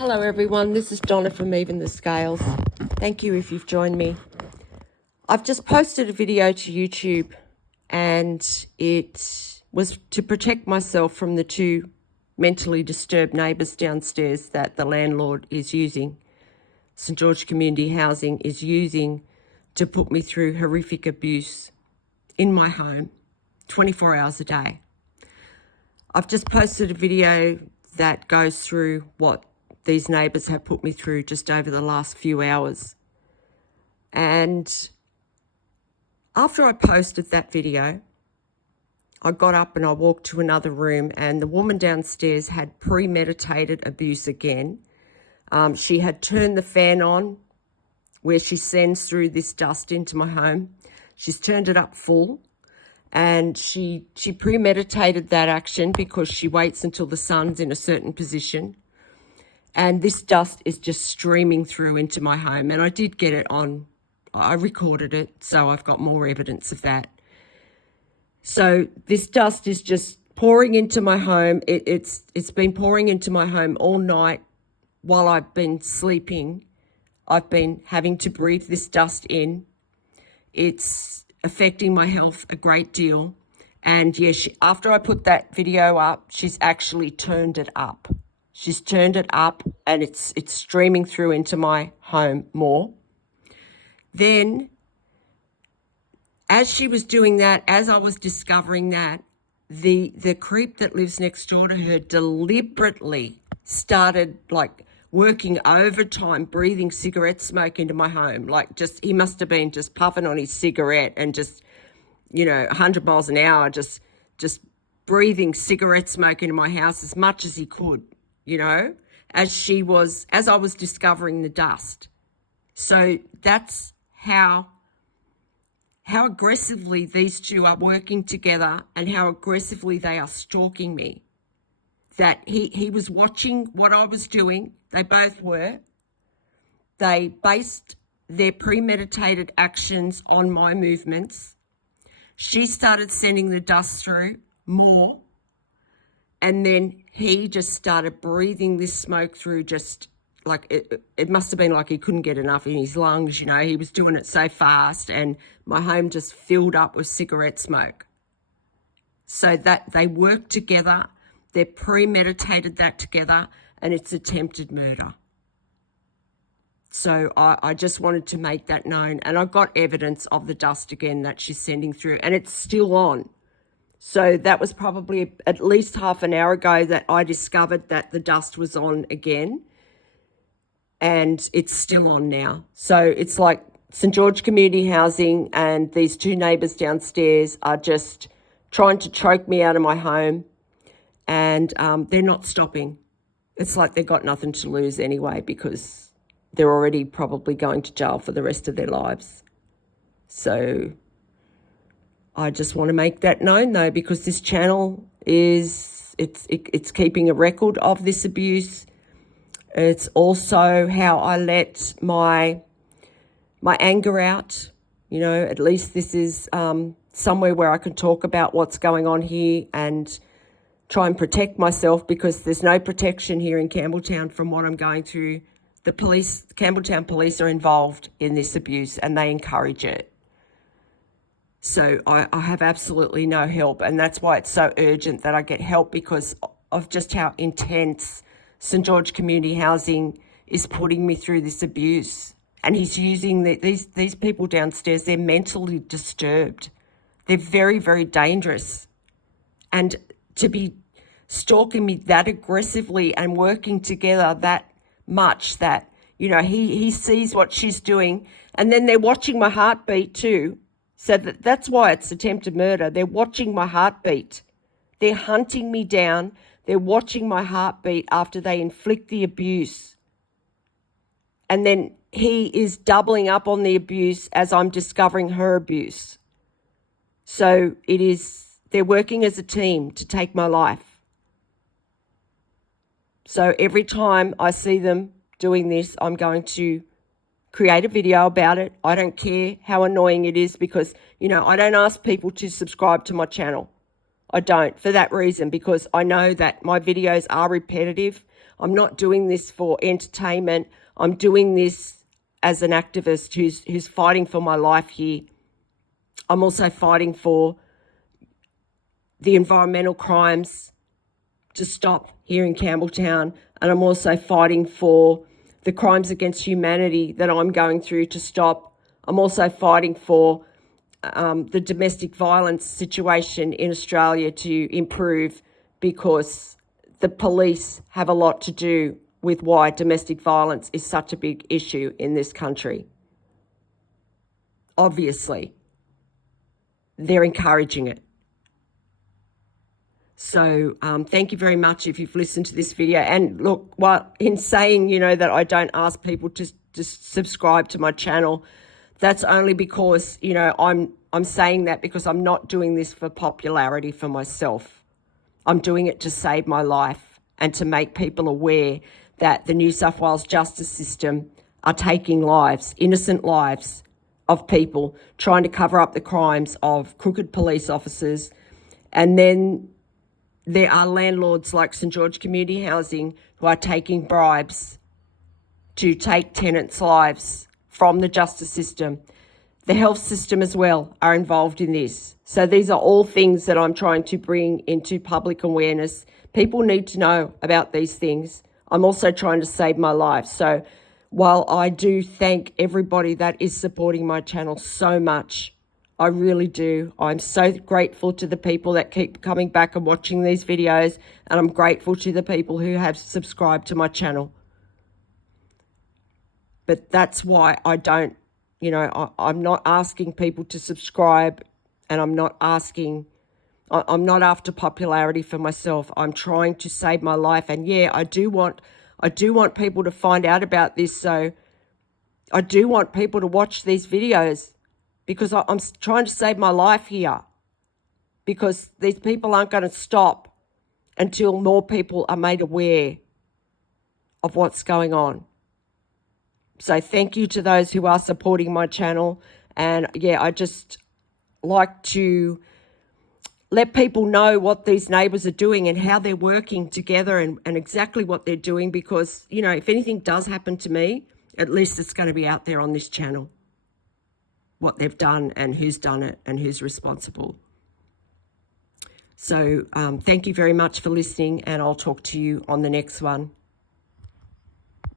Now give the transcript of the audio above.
Hello everyone, this is Donna from Even the Scales. Thank you if you've joined me. I've just posted a video to YouTube and it was to protect myself from the two mentally disturbed neighbours downstairs that the landlord is using, St George Community Housing is using to put me through horrific abuse in my home 24 hours a day. I've just posted a video that goes through what these neighbours have put me through just over the last few hours. And after I posted that video, I got up and I walked to another room, and the woman downstairs had premeditated abuse again. She had turned the fan on where she sends through this dust into my home. She's turned it up full, and she premeditated that action because she waits until the sun's in a certain position. And this dust is just streaming through into my home. And I did get it on, I recorded it, so I've got more evidence of that. So this dust is just pouring into my home. It's been pouring into my home all night while I've been sleeping. I've been having to breathe this dust in. It's affecting my health a great deal. And yeah, after I put that video up, she's actually turned it up. She's turned it up and it's streaming through into my home more. Then, as she was doing that, as I was discovering that, the creep that lives next door to her deliberately started like working overtime, breathing cigarette smoke into my home. Like he must have been just puffing on his cigarette and just, 100 miles an hour, just breathing cigarette smoke into my house as much as he could. As I was discovering the dust. So that's how aggressively these two are working together and how aggressively they are stalking me. That he was watching what I was doing. They both were. They based their premeditated actions on my movements. She started sending the dust through more. And then he just started breathing this smoke through, just like it must have been like he couldn't get enough in his lungs, he was doing it so fast, and my home just filled up with cigarette smoke. So that they worked together, they premeditated that together, and it's attempted murder. So I just wanted to make that known, and I got evidence of the dust again that she's sending through, and it's still on. So that was probably at least half an hour ago that I discovered that the dust was on again, and it's still on now. So it's like St George Community Housing and these two neighbours downstairs are just trying to choke me out of my home, and they're not stopping. It's like they've got nothing to lose anyway because they're already probably going to jail for the rest of their lives. So I just want to make that known though, because this channel it's keeping a record of this abuse. It's also how I let my anger out. At least this is somewhere where I can talk about what's going on here and try and protect myself, because there's no protection here in Campbelltown from what I'm going through. The Campbelltown police are involved in this abuse and they encourage it. So I have absolutely no help, and that's why it's so urgent that I get help, because of just how intense St George Community Housing is putting me through this abuse. And he's using these people downstairs, they're mentally disturbed. They're very, very dangerous. And to be stalking me that aggressively and working together that much that, he sees what she's doing, and then they're watching my heartbeat too. So that's why it's attempted murder. They're watching my heartbeat. They're hunting me down. They're watching my heartbeat after they inflict the abuse. And then he is doubling up on the abuse as I'm discovering her abuse. So they're working as a team to take my life. So every time I see them doing this, I'm going to create a video about it. I don't care how annoying it is, because, I don't ask people to subscribe to my channel. I don't, for that reason, because I know that my videos are repetitive. I'm not doing this for entertainment. I'm doing this as an activist who's fighting for my life here. I'm also fighting for the environmental crimes to stop here in Campbelltown, and I'm also fighting for the crimes against humanity that I'm going through to stop. I'm also fighting for the domestic violence situation in Australia to improve, because the police have a lot to do with why domestic violence is such a big issue in this country. Obviously, they're encouraging it. So thank you very much if you've listened to this video. And look, in saying, that I don't ask people to subscribe to my channel, that's only because, I'm saying that because I'm not doing this for popularity for myself. I'm doing it to save my life and to make people aware that the New South Wales justice system are taking lives, innocent lives of people, trying to cover up the crimes of crooked police officers. And then there are landlords like St George Community Housing who are taking bribes to take tenants' lives from the justice system. The health system as well are involved in this. So these are all things that I'm trying to bring into public awareness. People need to know about these things. I'm also trying to save my life. So while I do thank everybody that is supporting my channel so much, I really do. I'm so grateful to the people that keep coming back and watching these videos, and I'm grateful to the people who have subscribed to my channel. But that's why I don't, I'm not asking people to subscribe, and I'm not after popularity for myself. I'm trying to save my life. And yeah, I do want people to find out about this. So I do want people to watch these videos, because I'm trying to save my life here, because these people aren't going to stop until more people are made aware of what's going on. So thank you to those who are supporting my channel. And yeah, I just like to let people know what these neighbours are doing and how they're working together, and exactly what they're doing, because, if anything does happen to me, at least it's going to be out there on this channel, what they've done and who's done it and who's responsible. So thank you very much for listening, and I'll talk to you on the next one.